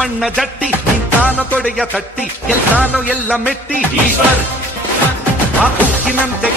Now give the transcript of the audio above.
ಮಣ್ಣ ಜಟ್ಟಿ ನಿಂತಾನೋ ತೊಡೆಯ ತಟ್ಟಿ ಎಲ್ಲಾನೋ ಎಲ್ಲ ಮೆಟ್ಟಿ ಈಶ್ವರ್ ಆ ಉಕ್ಕಿನಂತೆ